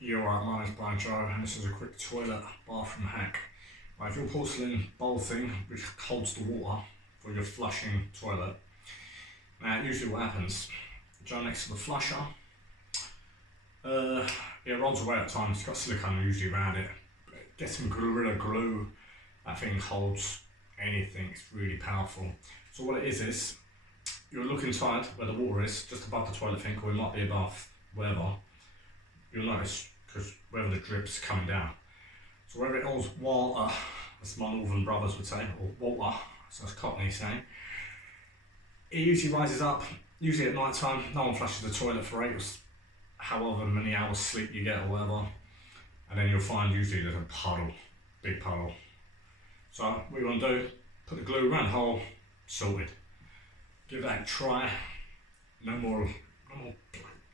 You're right, my name's Brian Joe, and this is a quick toilet bathroom hack. Right, if your porcelain bowl thing, which holds the water for your flushing toilet, now usually what happens, go next to the flusher, it rolls away at times, it's got silicone usually around it. Get some Gorilla Glue, that thing holds anything, it's really powerful. So what it is you'll look inside where the water is, just above the toilet thing, or it might be above wherever. You'll notice, because wherever the drip's coming down. So wherever it holds water, as my northern brothers would say, or water, so that's Cockney saying, it usually rises up, usually at night time. No one flushes the toilet for 8 or however many hours sleep you get or whatever. And then you'll find usually there's a puddle, big puddle. So what you want to do, put the glue around the hole, sorted. Give that a try. No more.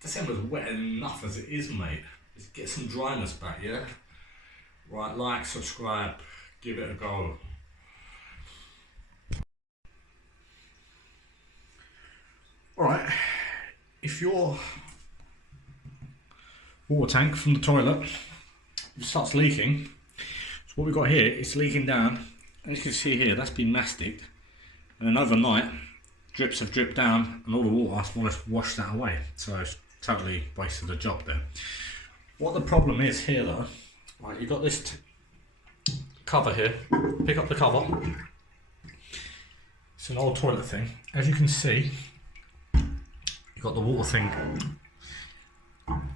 December's wet enough as it is, mate. Let's get some dryness back, yeah? Right, like, subscribe, give it a go. Alright, if your water tank from the toilet starts leaking, so what we've got here, it's leaking down. As you can see here, that's been masticed, and then overnight, drips have dripped down, and all the water has more or less washed that away. So it's totally wasted the job there. What the problem is here though, right, you've got this cover here, pick up the cover, it's an old toilet thing. As you can see, you've got the water thing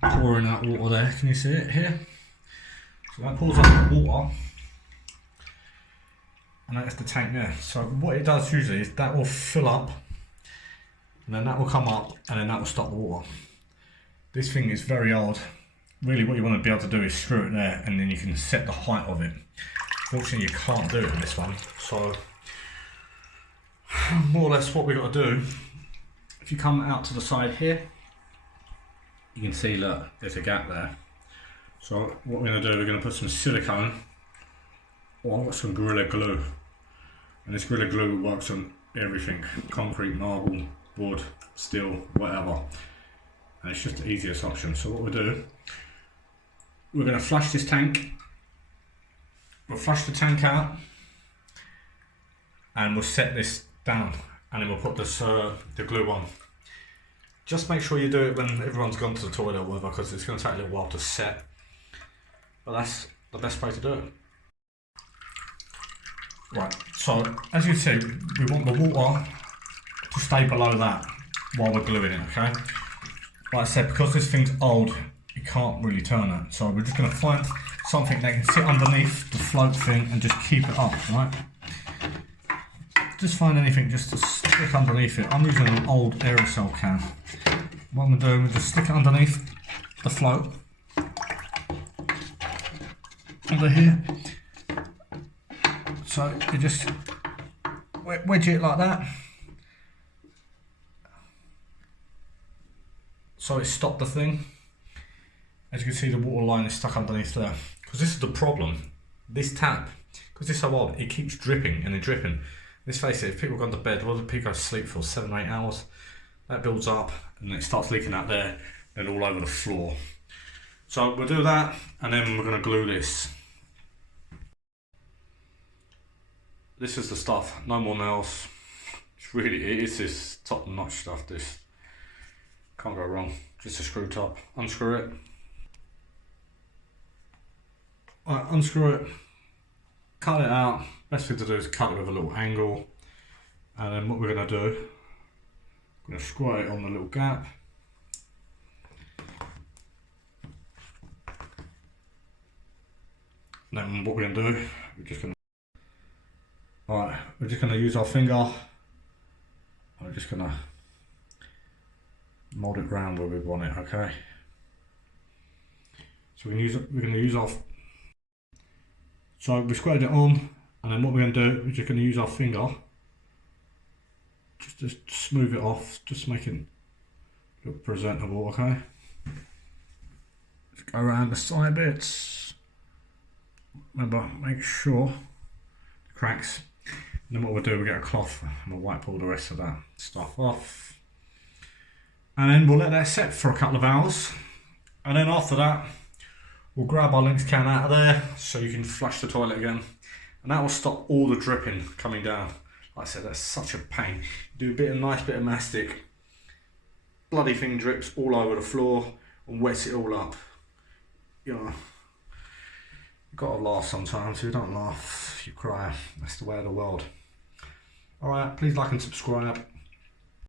pouring out water there, can you see it here? So that pours out the water, and that's the tank there. So what it does usually is that will fill up, and then that will come up, and then that will stop the water. This thing is very old. Really what you want to be able to do is screw it there, and then you can set the height of it. Fortunately you can't do it in this one, so more or less what we've got to do, if you come out to the side here, you can see, look, there's a gap there. So what we're going to do, we're going to put some silicone, or I've got some Gorilla Glue, and this Gorilla Glue works on everything, concrete, marble, wood, steel, whatever. And it's just the easiest option. So what we'll do, we're going to flush this tank. We'll flush the tank out, and we'll set this down, and then we'll put this the glue on. Just make sure you do it when everyone's gone to the toilet or whatever, because it's going to take a little while to set. But that's the best way to do it. Right, so as you see, we want the water to stay below that while we're gluing it, okay? Like I said, because this thing's old, you can't really turn it. So we're just going to find something that can sit underneath the float thing and just keep it up, right? Just find anything just to stick underneath it. I'm using an old aerosol can. What I'm going to do, we'll just stick it underneath the float. Over here. So you just wedge it like that. So it stopped the thing. As you can see, the water line is stuck underneath there. Because this is the problem. This tap, because it's so old, it keeps dripping and dripping. Let's face it, if people go to bed, well, people go to sleep for 7 or 8 hours, that builds up and it starts leaking out there and all over the floor. So we'll do that, and then we're going to glue this. This is the stuff, no more nails. It is this top-notch stuff, this. Can't go wrong. Just a screw top. Unscrew it. Right, unscrew it. Cut it out. Best thing to do is cut it with a little angle. And then what we're going to do, we're going to square it on the little gap. And then what we're going to do, we're just going to use our finger. We're just going to mold it round where we want it, okay? So we're going to use our, so we squared it on, and then what we're going to do, we're just going to use our finger just to smooth it off, just make it look presentable, okay? Just go around the side bits. Remember, make sure the cracks. And then what we'll do, we'll get a cloth and we'll wipe all the rest of that stuff off. And then we'll let that set for a couple of hours. And then after that, We'll grab our lynx can out of there so you can flush the toilet again. And that will stop all the dripping coming down. Like I said, that's such a pain. Do a nice bit of mastic. Bloody thing drips all over the floor and wets it all up. You know, you've got to laugh sometimes. If you don't laugh, you cry. That's the way of the world. Alright, please like and subscribe.